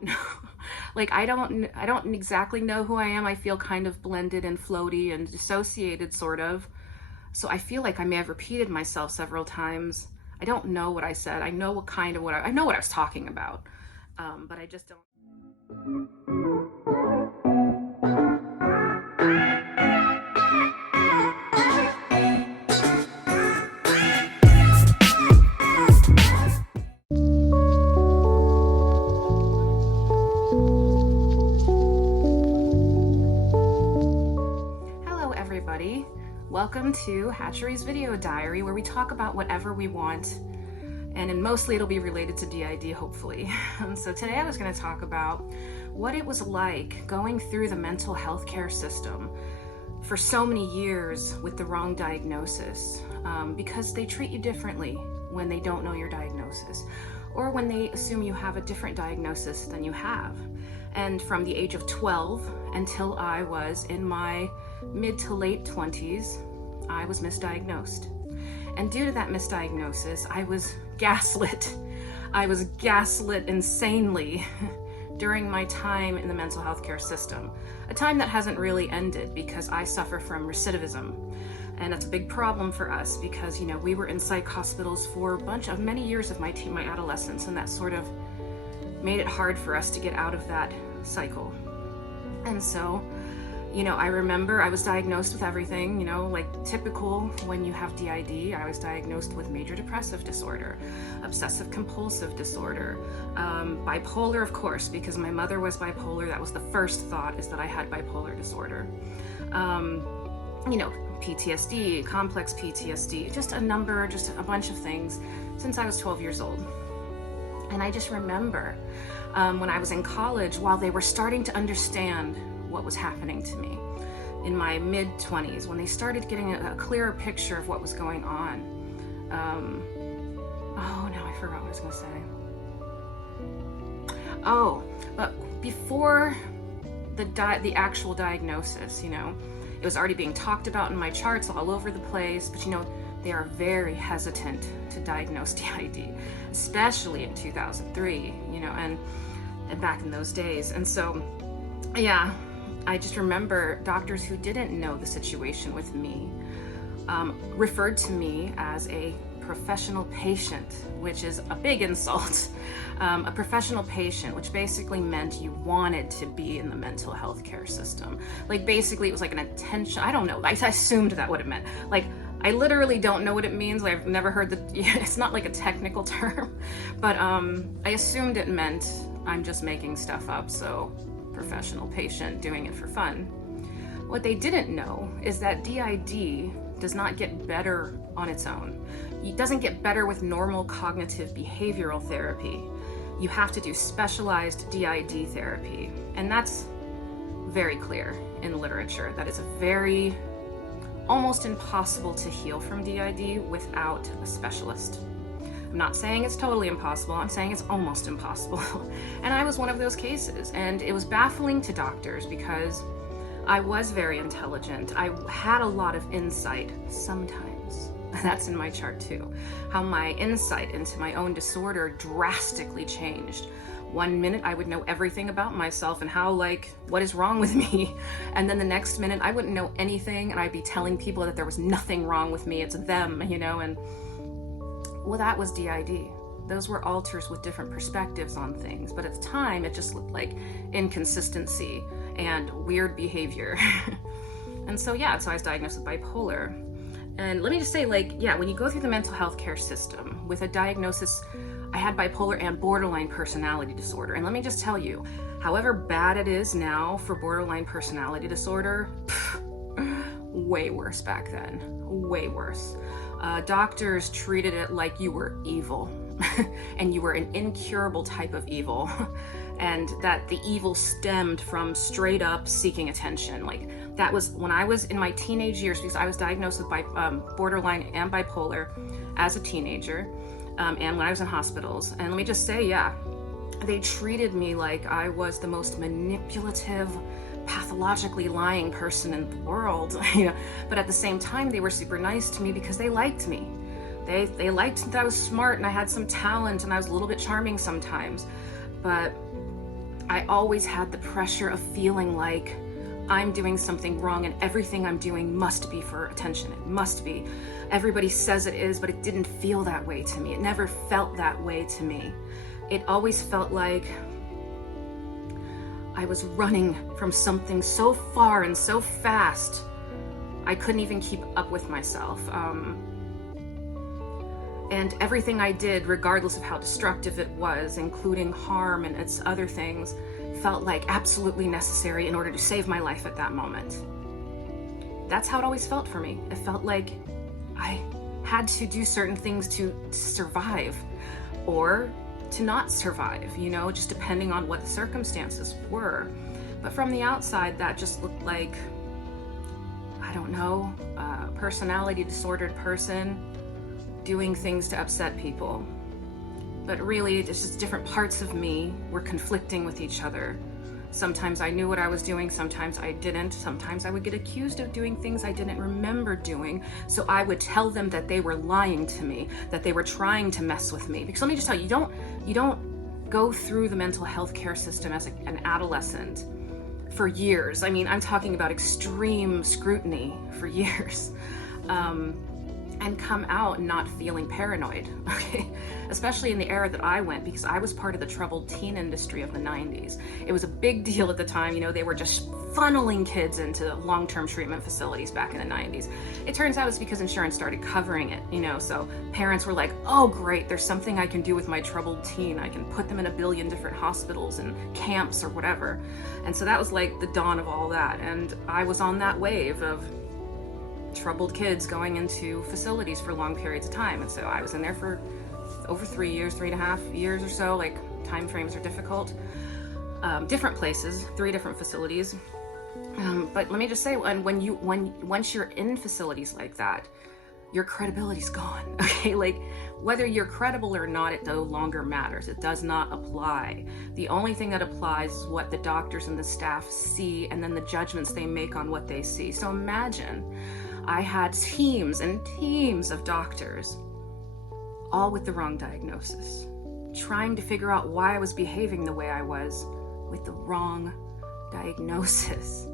don't know. Like, I don't exactly know who I am. I feel kind of blended and floaty and dissociated, sort of. So I feel like I may have repeated myself several times. I don't know what I said. I know I know what I was talking about, but I just don't. Hello everybody. Welcome to Hatchery's video diary, where we talk about whatever we want, and mostly it'll be related to DID, hopefully. So today I was going to talk about what it was like going through the mental health care system for so many years with the wrong diagnosis, because they treat you differently when they don't know your diagnosis, or when they assume you have a different diagnosis than you have. And from the age of 12 until I was in my mid to late 20s, I was misdiagnosed. And due to that misdiagnosis, I was gaslit. I was gaslit insanely during my time in the mental health care system. A time that hasn't really ended because I suffer from recidivism. And that's a big problem for us because, we were in psych hospitals for many years of my adolescence, and that sort of made it hard for us to get out of that cycle. And so, I remember I was diagnosed with everything, like typical when you have DID. I was diagnosed with major depressive disorder, obsessive compulsive disorder, bipolar, of course, because my mother was bipolar. That was the first thought, is that I had bipolar disorder. PTSD, complex PTSD, just a bunch of things since I was 12 years old. And I just remember when I was in college, while they were starting to understand what was happening to me in my mid-20s, when they started getting a clearer picture of what was going on. Now I forgot what I was going to say. But before the actual diagnosis, it was already being talked about in my charts all over the place, but they are very hesitant to diagnose DID, especially in 2003, and back in those days. And so, yeah, I just remember doctors who didn't know the situation with me referred to me as a professional patient, which is a big insult. A professional patient, which basically meant you wanted to be in the mental health care system. Like, basically it was like an attention, I don't know, I assumed that what it meant. Like, I literally don't know what it means. I've never heard it's not like a technical term, but I assumed it meant I'm just making stuff up, so professional patient doing it for fun. What they didn't know is that DID does not get better on its own. It doesn't get better with normal cognitive behavioral therapy. You have to do specialized DID therapy, and that's very clear in the literature. That is almost impossible to heal from DID without a specialist. I'm not saying it's totally impossible, I'm saying it's almost impossible. And I was one of those cases, and it was baffling to doctors because I was very intelligent. I had a lot of insight sometimes. That's in my chart too. How my insight into my own disorder drastically changed. One minute I would know everything about myself and what is wrong with me? And then the next minute I wouldn't know anything, and I'd be telling people that there was nothing wrong with me, it's them, and well, that was DID. Those were alters with different perspectives on things, but at the time it just looked like inconsistency and weird behavior. And so I was diagnosed with bipolar. And let me just say, when you go through the mental health care system with a diagnosis, I had bipolar and borderline personality disorder. And let me just tell you, however bad it is now for borderline personality disorder, way worse back then, way worse. Doctors treated it like you were evil and you were an incurable type of evil, and that the evil stemmed from straight up seeking attention. That was when I was in my teenage years, because I was diagnosed with borderline and bipolar as a teenager, and when I was in hospitals. And let me just say, they treated me like I was the most manipulative, pathologically lying person in the world, but at the same time they were super nice to me because they liked me. They liked that I was smart and I had some talent and I was a little bit charming sometimes. But I always had the pressure of feeling like I'm doing something wrong and everything I'm doing must be for attention. It must be. Everybody says it is, but it didn't feel that way to me. It never felt that way to me. It always felt like I was running from something so far and so fast, I couldn't even keep up with myself. And everything I did, regardless of how destructive it was, including harm and its other things, felt like absolutely necessary in order to save my life at that moment. That's how it always felt for me. It felt like I had to do certain things to survive, or to not survive, just depending on what the circumstances were. But from the outside, that just looked like, I don't know, a personality disordered person doing things to upset people. But really, it's just different parts of me were conflicting with each other. Sometimes I knew what I was doing, sometimes I didn't. Sometimes I would get accused of doing things I didn't remember doing, so I would tell them that they were lying to me, that they were trying to mess with me. Because let me just tell you, you don't go through the mental health care system as an adolescent for years. I mean, I'm talking about extreme scrutiny for years. And come out not feeling paranoid, okay? Especially in the era that I went, because I was part of the troubled teen industry of the 90s. It was a big deal at the time, they were just funneling kids into long-term treatment facilities back in the 90s. It turns out it's because insurance started covering it, so parents were like, oh great, there's something I can do with my troubled teen. I can put them in a billion different hospitals and camps or whatever. And so that was like the dawn of all that. And I was on that wave of troubled kids going into facilities for long periods of time. And so I was in there for over 3 years, 3.5 years or so. Like, time frames are difficult. Different places, 3 different facilities. But let me just say, once you're in facilities like that, your credibility's gone. Okay, like whether you're credible or not, it no longer matters. It does not apply. The only thing that applies is what the doctors and the staff see, and then the judgments they make on what they see. So imagine I had teams and teams of doctors, all with the wrong diagnosis, trying to figure out why I was behaving the way I was with the wrong diagnosis.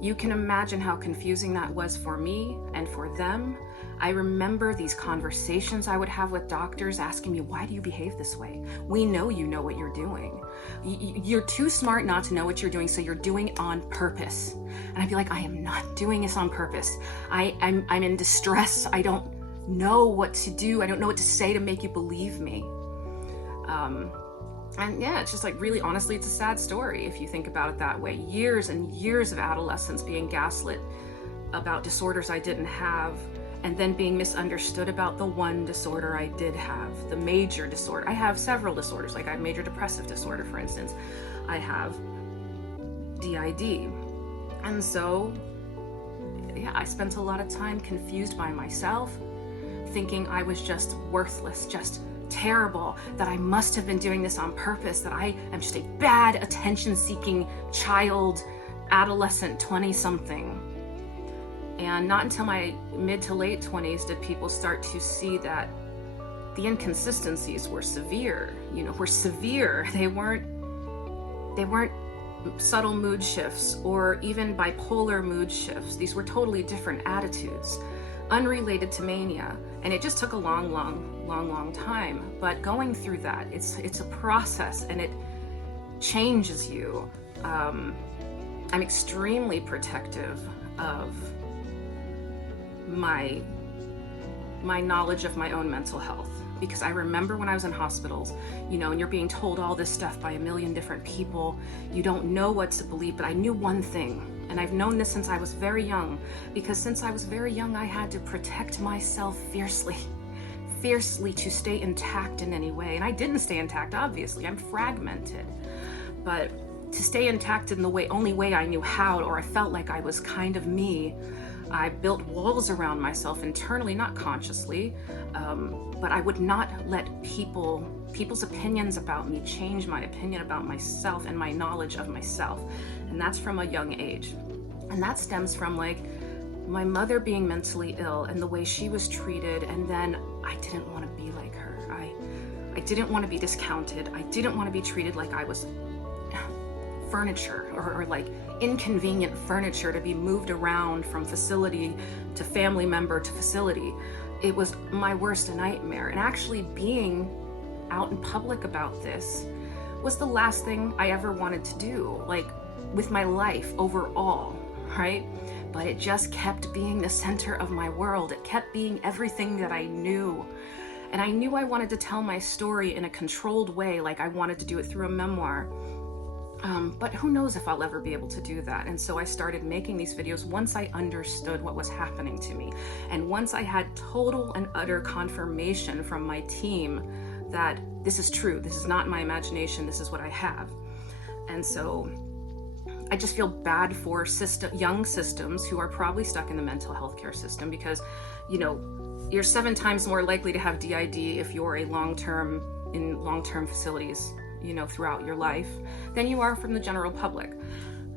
You can imagine how confusing that was for me and for them. I remember these conversations I would have with doctors asking me, why do you behave this way? We know you know what you're doing. You're too smart not to know what you're doing, so you're doing it on purpose. And I'd be like, I am not doing this on purpose. I'm in distress. I don't know what to do. I don't know what to say to make you believe me. And yeah, it's just like, really, honestly, it's a sad story if you think about it that way. Years and years of adolescence being gaslit about disorders I didn't have, and then being misunderstood about the one disorder I did have, the major disorder. I have several disorders, like I have major depressive disorder, for instance. I have DID. And so, yeah, I spent a lot of time confused by myself, thinking I was just worthless, just terrible, that I must have been doing this on purpose, that I am just a bad attention-seeking child, adolescent, 20-something. And not until my mid to late 20s did people start to see that the inconsistencies were severe, were severe. They weren't subtle mood shifts or even bipolar mood shifts. These were totally different attitudes, unrelated to mania. And it just took a long time. But going through that, it's a process, and it changes you. I'm extremely protective of my knowledge of my own mental health, because I remember when I was in hospitals, and you're being told all this stuff by a million different people. You don't know what to believe, but I knew one thing, and I've known this since I was very young, because since I was very young, I had to protect myself fiercely to stay intact in any way. And I didn't stay intact, obviously. I'm fragmented. But to stay intact in the only way I knew how, or I felt like I was kind of me, I built walls around myself internally, not consciously, but I would not let people's opinions about me change my opinion about myself and my knowledge of myself. And that's from a young age. And that stems from my mother being mentally ill and the way she was treated. And then I didn't want to be like her. I didn't want to be discounted. I didn't want to be treated like I was furniture or like inconvenient furniture to be moved around from facility to family member to facility. It was my worst nightmare. And actually being out in public about this was the last thing I ever wanted to do, like with my life overall, right? But it just kept being the center of my world. It kept being everything that I knew. And I knew I wanted to tell my story in a controlled way, like I wanted to do it through a memoir. But who knows if I'll ever be able to do that. And so I started making these videos once I understood what was happening to me. And once I had total and utter confirmation from my team that this is true, this is not my imagination, this is what I have. And so I just feel bad for young systems who are probably stuck in the mental health care system, because, you know, you're 7 times more likely to have DID if you're in long-term facilities, you know, throughout your life than you are from the general public.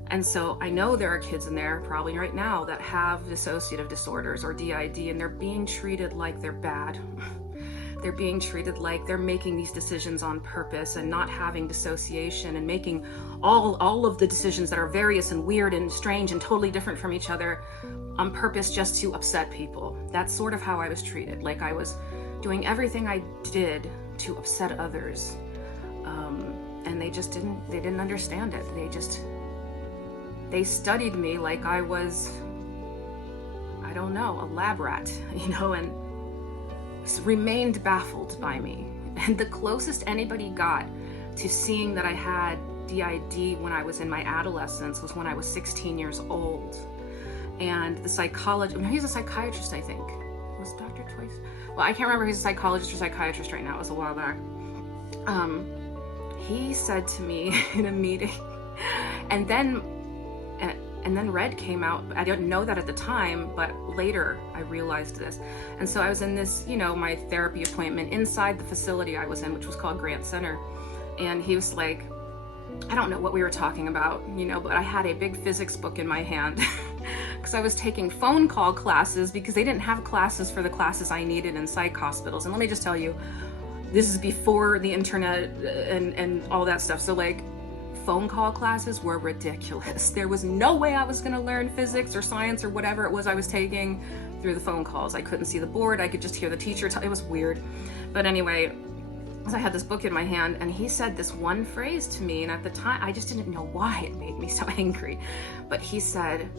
And so I know there are kids in there probably right now that have dissociative disorders or DID, and they're being treated like they're bad. They're being treated like they're making these decisions on purpose and not having dissociation and making all of the decisions that are various and weird and strange and totally different from each other on purpose just to upset people. That's sort of how I was treated. Like I was doing everything I did to upset others. And they didn't understand it. They studied me like I was, I don't know, a lab rat, you know, and remained baffled by me. And the closest anybody got to seeing that I had DID when I was in my adolescence was when I was 16 years old. And the psychologist, he's a psychiatrist, I think. Was Dr. Twice? Well, I can't remember if he's a psychologist or psychiatrist right now. It was a while back. He said to me in a meeting, and then Red came out. I didn't know that at the time, but later I realized this. And so I was in this, you know, my therapy appointment inside the facility I was in, which was called Grant Center. And he was like, I don't know what we were talking about, you know, but I had a big physics book in my hand because I was taking phone call classes because they didn't have classes for the classes I needed in psych hospitals. And let me just tell you, this is before the internet and all that stuff. So like phone call classes were ridiculous. There was no way I was going to learn physics or science or whatever it was I was taking through the phone calls. I couldn't see the board. I could just hear the teacher. It was weird. But anyway, I had this book in my hand and he said this one phrase to me. And at the time, I just didn't know why it made me so angry. But he said,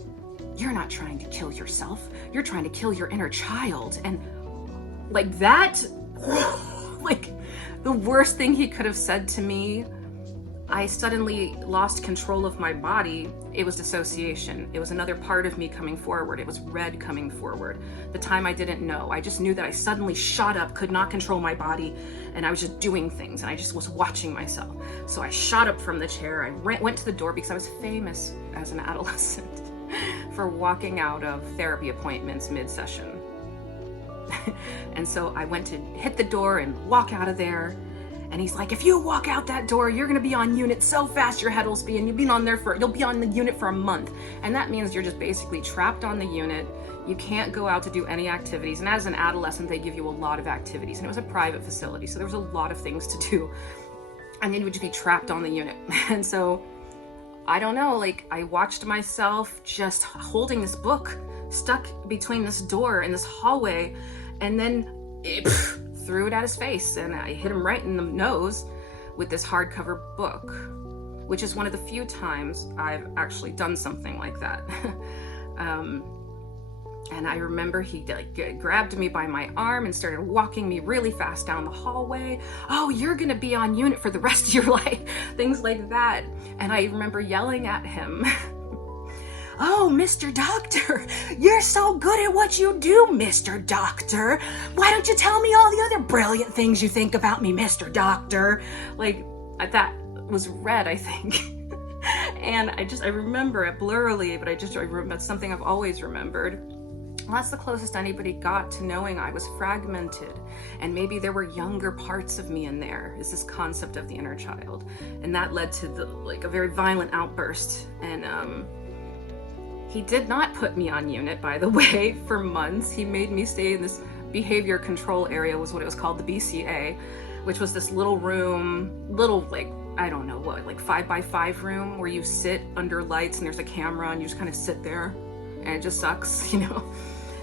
"You're not trying to kill yourself. You're trying to kill your inner child." And like that, like the worst thing he could have said to me, I suddenly lost control of my body. It was dissociation. It was another part of me coming forward. It was Red coming forward. The time I didn't know. I just knew that I suddenly shot up, could not control my body, and I was just doing things, and I just was watching myself. So I shot up from the chair. I went to the door because I was famous as an adolescent for walking out of therapy appointments mid-session. And so I went to hit the door and walk out of there. And he's like, "If you walk out that door, you're gonna be on unit so fast your head will spin. You'll be on the unit for a month." And that means you're just basically trapped on the unit. You can't go out to do any activities. And as an adolescent, they give you a lot of activities. And it was a private facility, so there was a lot of things to do. And then you would just be trapped on the unit. And so, I don't know, like I watched myself just holding this book stuck between this door and this hallway, and then it threw it at his face, and I hit him right in the nose with this hardcover book, which is one of the few times I've actually done something like that. And I remember he grabbed me by my arm and started walking me really fast down the hallway. "Oh, you're gonna be on unit for the rest of your life," things like that. And I remember yelling at him, "Oh, Mr. Doctor, you're so good at what you do, Mr. Doctor. Why don't you tell me all the other brilliant things you think about me, Mr. Doctor?" Like, that was Red, I think. And I remember it blurrily, but I remember it's something I've always remembered. Well, that's the closest anybody got to knowing I was fragmented, and maybe there were younger parts of me in there, is this concept of the inner child. And that led to a very violent outburst. And he did not put me on unit, by the way, for months. He made me stay in this behavior control area, was what it was called, the BCA, which was this little room, I don't know what, like 5x5 room where you sit under lights and there's a camera and you just kind of sit there and it just sucks, you know?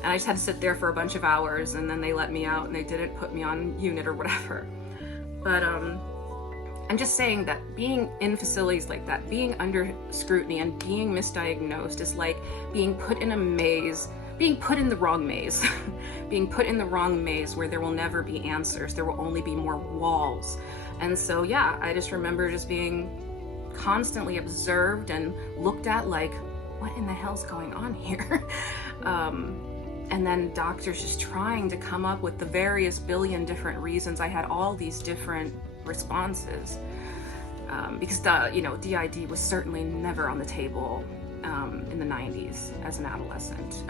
And I just had to sit there for a bunch of hours, and then they let me out and they didn't put me on unit or whatever. But I'm just saying that being in facilities like that, being under scrutiny and being misdiagnosed is like being put in a maze, being put in the wrong maze, being put in the wrong maze where there will never be answers. There will only be more walls. And so, yeah, I just remember just being constantly observed and looked at like, what in the hell's going on here? And then doctors just trying to come up with the various billion different reasons. I had all these different responses because DID was certainly never on the table in the 90s as an adolescent.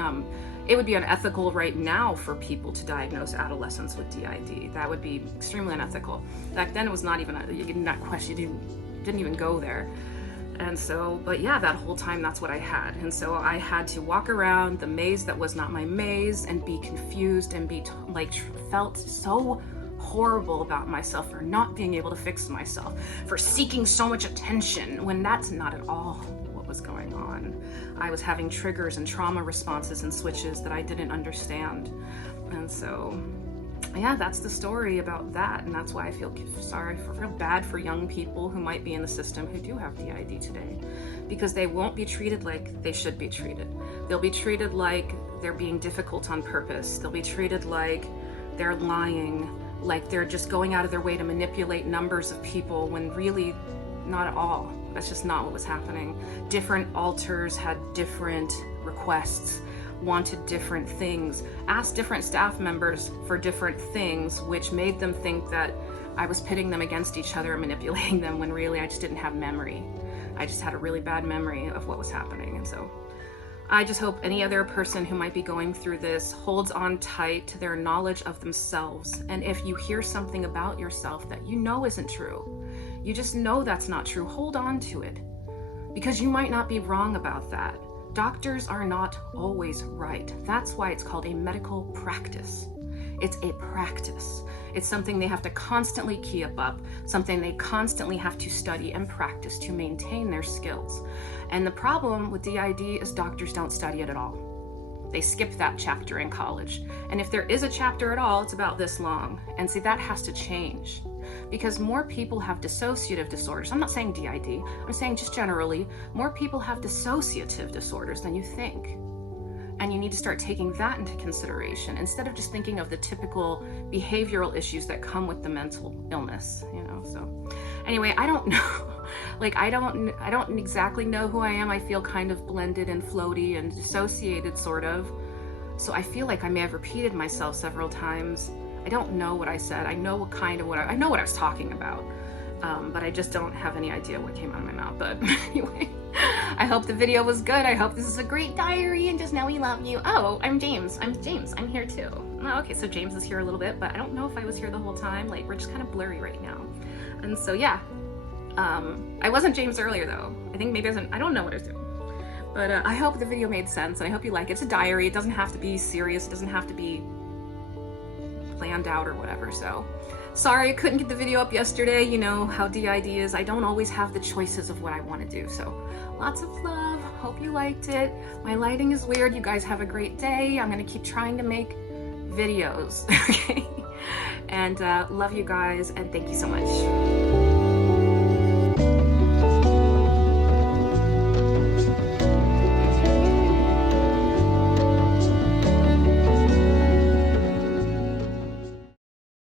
It would be unethical right now for people to diagnose adolescents with DID. That would be extremely unethical. Back then it was not even that question, you didn't even go there. And so, but yeah, that whole time that's what I had. And so I had to walk around the maze that was not my maze and be confused and be felt so horrible about myself for not being able to fix myself, for seeking so much attention when that's not at all what was going on. I was having triggers and trauma responses and switches that I didn't understand. And so, yeah, that's the story about that, and that's why I feel bad for young people who might be in the system who do have DID today, because they won't be treated like they should be treated. They'll be treated like they're being difficult on purpose. They'll be treated like they're lying, like they're just going out of their way to manipulate numbers of people when really not at all. That's just not what was happening. Different alters had different requests, wanted different things, asked different staff members for different things, which made them think that I was pitting them against each other and manipulating them when really I just didn't have memory. I just had a really bad memory of what was happening. And so I just hope any other person who might be going through this holds on tight to their knowledge of themselves. And if you hear something about yourself that you know isn't true, you just know that's not true, hold on to it, because you might not be wrong about that. Doctors are not always right. That's why it's called a medical practice. It's a practice. It's something they have to constantly keep up, something they constantly have to study and practice to maintain their skills. And the problem with DID is doctors don't study it at all. They skip that chapter in college. And if there is a chapter at all, it's about this long. And see, that has to change, because more people have dissociative disorders. I'm not saying DID, I'm saying just generally, more people have dissociative disorders than you think. And you need to start taking that into consideration instead of just thinking of the typical behavioral issues that come with the mental illness, you know? So anyway, I don't know. I don't exactly know who I am. I feel kind of blended and floaty and dissociated, sort of. So I feel like I may have repeated myself several times. I don't know what I said. I know I know what I was talking about, but I just don't have any idea what came out of my mouth. But anyway, I hope the video was good. I hope this is a great diary, and just know we love you. Oh, I'm James. I'm here too. Oh, okay, so James is here a little bit, but I don't know if I was here the whole time. We're just kind of blurry right now. And so, yeah. I wasn't James earlier though. I think maybe I don't know what I was doing. But I hope the video made sense, and I hope you like it. It's a diary. It doesn't have to be serious. It doesn't have to be planned out or whatever. So sorry I couldn't get the video up yesterday. You know how DID is. I don't always have the choices of what I want to do. So lots of love. Hope you liked it. My lighting is weird. You guys have a great day. I'm going to keep trying to make videos. Okay. And love you guys, and thank you so much.